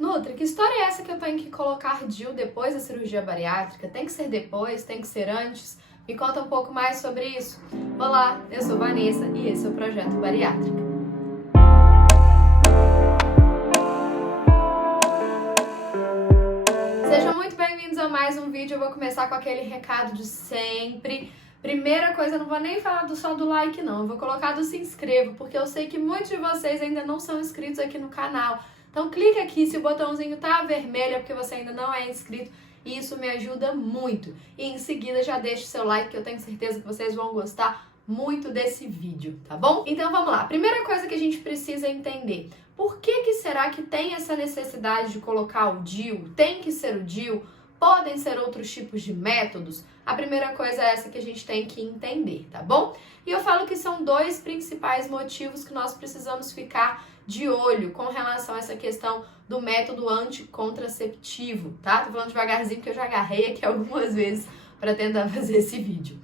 Nutri, que história é essa que eu tenho que colocar DIU depois da cirurgia bariátrica? Tem que ser depois? Tem que ser antes? Me conta um pouco mais sobre isso. Olá, eu sou Vanessa e esse é o Projeto Bariátrica. Sejam muito bem-vindos a mais um vídeo. Eu vou começar com aquele recado de sempre. Primeira coisa, eu não vou nem falar só do like não, eu vou colocar do se inscreva, porque eu sei que muitos de vocês ainda não são inscritos aqui no canal. Então clica aqui, se o botãozinho tá vermelho é porque você ainda não é inscrito e isso me ajuda muito. E em seguida já deixa o seu like que eu tenho certeza que vocês vão gostar muito desse vídeo, tá bom? Então vamos lá, primeira coisa que a gente precisa entender, por que será que tem essa necessidade de colocar o DIU? Tem que ser o DIU? Podem ser outros tipos de métodos? A primeira coisa é essa que a gente tem que entender, tá bom? E eu falo que são dois principais motivos que nós precisamos ficar de olho com relação a essa questão do método anticontraceptivo, tá? Tô falando devagarzinho porque eu já agarrei aqui algumas vezes para tentar fazer esse vídeo.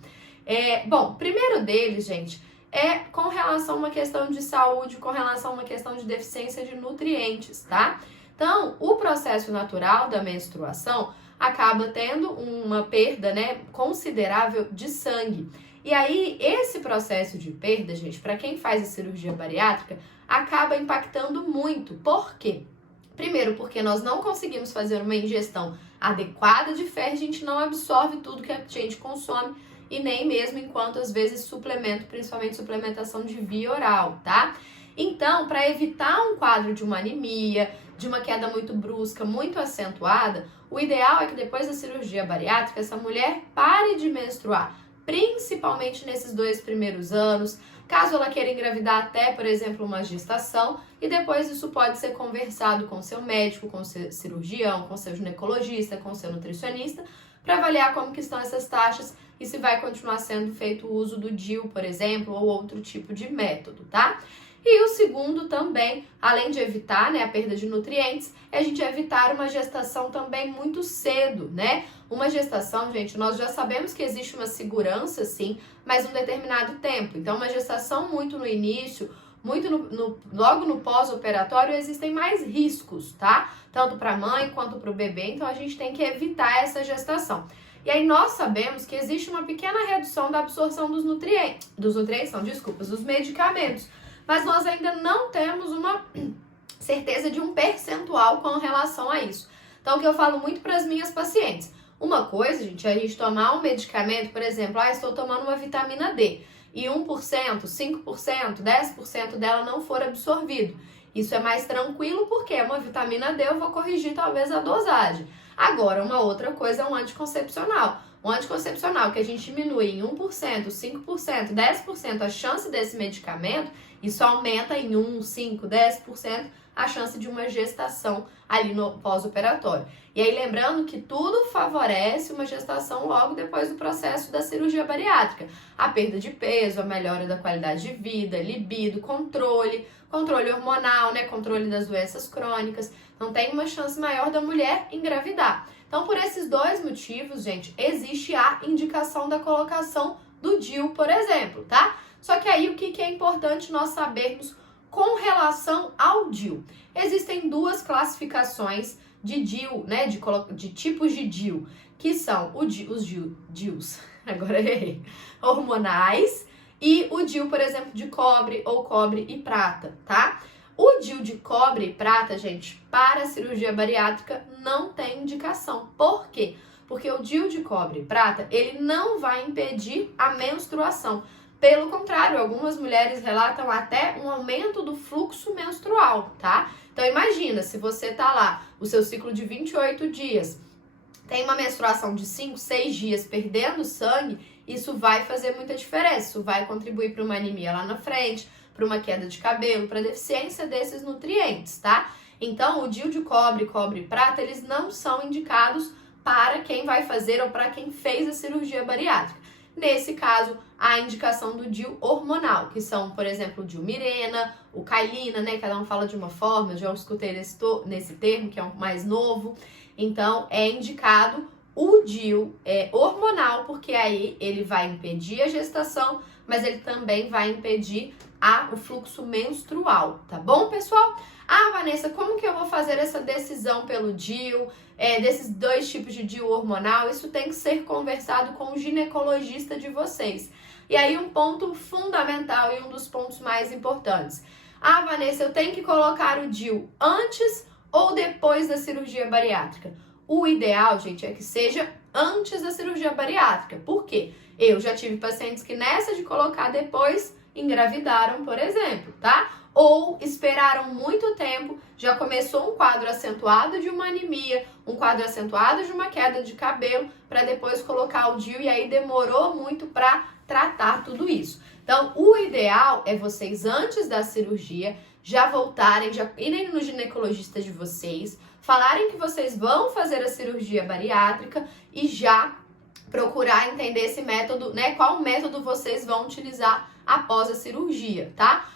Bom, primeiro deles, gente, é com relação a uma questão de saúde, com relação a uma questão de deficiência de nutrientes, tá? Então, o processo natural da menstruação acaba tendo uma perda, né, considerável de sangue. E aí, esse processo de perda, gente, para quem faz a cirurgia bariátrica, acaba impactando muito. Por quê? Primeiro, porque nós não conseguimos fazer uma ingestão adequada de ferro, a gente não absorve tudo que a gente consome e nem mesmo enquanto, às vezes, suplemento, principalmente suplementação de via oral, tá? Então, para evitar um quadro de uma anemia, de uma queda muito brusca, muito acentuada, o ideal é que depois da cirurgia bariátrica, essa mulher pare de menstruar, principalmente nesses 2 primeiros anos, caso ela queira engravidar até, por exemplo, uma gestação, e depois isso pode ser conversado com seu médico, com seu cirurgião, com seu ginecologista, com seu nutricionista, para avaliar como que estão essas taxas e se vai continuar sendo feito o uso do DIU, por exemplo, ou outro tipo de método, tá? E o segundo também, além de evitar, né, a perda de nutrientes, é a gente evitar uma gestação também muito cedo, né? Uma gestação, gente, nós já sabemos que existe uma segurança, sim, mas um determinado tempo. Então, uma gestação muito no início, muito logo no pós-operatório, existem mais riscos, tá? Tanto para a mãe quanto para o bebê, então a gente tem que evitar essa gestação. E aí nós sabemos que existe uma pequena redução da absorção dos medicamentos. Mas nós ainda não temos uma certeza de um percentual com relação a isso. Então, o que eu falo muito para as minhas pacientes, uma coisa, gente, é a gente tomar um medicamento, por exemplo, estou tomando uma vitamina D, e 1%, 5%, 10% dela não for absorvido. Isso é mais tranquilo porque é uma vitamina D, eu vou corrigir talvez a dosagem. Agora, uma outra coisa é um anticoncepcional. Um anticoncepcional que a gente diminui em 1%, 5%, 10% a chance desse medicamento, isso aumenta em 1, 5, 10% a chance de uma gestação ali no pós-operatório. E aí lembrando que tudo favorece uma gestação logo depois do processo da cirurgia bariátrica. A perda de peso, a melhora da qualidade de vida, libido, controle hormonal, né, controle das doenças crônicas. Então tem uma chance maior da mulher engravidar. Então, por esses dois motivos, gente, existe a indicação da colocação do DIU, por exemplo, tá? Só que aí o que é importante nós sabermos com relação ao DIU? Existem duas classificações de DIU, né, de tipos de DIU, que são os DIUs, agora errei, hormonais e o DIU, por exemplo, de cobre ou cobre e prata, tá? O DIU de cobre e prata, gente, para a cirurgia bariátrica não tem indicação. Por quê? Porque o DIU de cobre e prata, ele não vai impedir a menstruação. Pelo contrário, algumas mulheres relatam até um aumento do fluxo menstrual, tá? Então imagina, se você tá lá, o seu ciclo de 28 dias, tem uma menstruação de 5, 6 dias perdendo sangue, isso vai fazer muita diferença. Isso vai contribuir para uma anemia lá na frente, para uma queda de cabelo, para deficiência desses nutrientes, tá? Então, o DIU de cobre e prata, eles não são indicados para quem vai fazer ou para quem fez a cirurgia bariátrica. Nesse caso, a indicação do DIU hormonal, que são, por exemplo, o DIU Mirena, o Cailina, né? Cada um fala de uma forma, eu já escutei nesse termo, que é um mais novo. Então, é indicado o DIU hormonal, porque aí ele vai impedir a gestação, mas ele também vai impedir o fluxo menstrual, tá bom, pessoal? Ah, Vanessa, como que eu vou fazer essa decisão pelo DIU, desses 2 tipos de DIU hormonal? Isso tem que ser conversado com o ginecologista de vocês. E aí um ponto fundamental e um dos pontos mais importantes. Ah, Vanessa, eu tenho que colocar o DIU antes ou depois da cirurgia bariátrica? O ideal, gente, é que seja antes da cirurgia bariátrica. Por quê? Eu já tive pacientes que nessa de colocar depois engravidaram, por exemplo, tá? Ou esperaram muito tempo, já começou um quadro acentuado de uma anemia, um quadro acentuado de uma queda de cabelo, para depois colocar o DIU e aí demorou muito para tratar tudo isso. Então, o ideal é vocês, antes da cirurgia, já voltarem, já irem no ginecologista de vocês, falarem que vocês vão fazer a cirurgia bariátrica e já procurar entender esse método, né? Qual método vocês vão utilizar após a cirurgia, tá?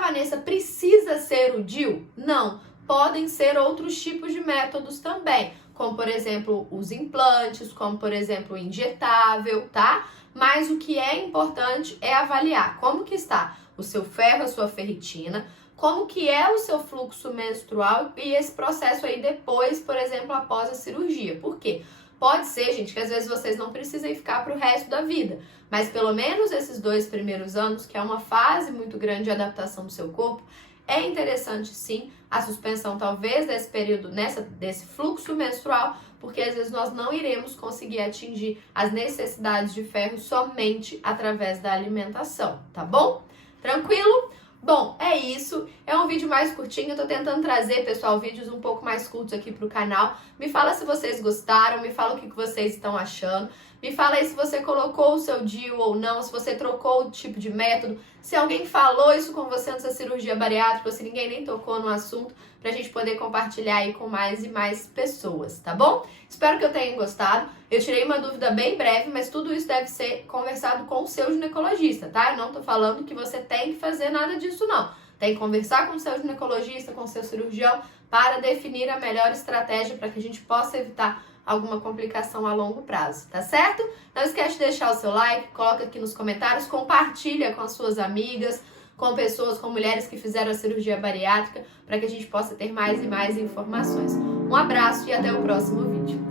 Vanessa, precisa ser o DIU? Não, podem ser outros tipos de métodos também, como por exemplo os implantes, como por exemplo o injetável, tá? Mas o que é importante é avaliar como que está o seu ferro, a sua ferritina, como que é o seu fluxo menstrual e esse processo aí depois, por exemplo, após a cirurgia. Por quê? Pode ser, gente, que às vezes vocês não precisem ficar para o resto da vida, mas pelo menos esses 2 primeiros anos, que é uma fase muito grande de adaptação do seu corpo, é interessante sim a suspensão talvez desse período, desse fluxo menstrual, porque às vezes nós não iremos conseguir atingir as necessidades de ferro somente através da alimentação, tá bom? Tranquilo? Bom, é isso. É um vídeo mais curtinho. Eu tô tentando trazer, pessoal, vídeos um pouco mais curtos aqui pro canal. Me fala se vocês gostaram, me fala o que vocês estão achando. Me fala aí se você colocou o seu DIU ou não, se você trocou o tipo de método, se alguém falou isso com você antes da cirurgia bariátrica, ou se ninguém nem tocou no assunto, pra gente poder compartilhar aí com mais e mais pessoas, tá bom? Espero que eu tenha gostado. Eu tirei uma dúvida bem breve, mas tudo isso deve ser conversado com o seu ginecologista, tá? Eu não tô falando que você tem que fazer nada disso, não. Tem que conversar com o seu ginecologista, com o seu cirurgião, para definir a melhor estratégia para que a gente possa evitar alguma complicação a longo prazo, tá certo? Não esquece de deixar o seu like, coloca aqui nos comentários, compartilha com as suas amigas, com pessoas, com mulheres que fizeram a cirurgia bariátrica, para que a gente possa ter mais e mais informações. Um abraço e até o próximo vídeo.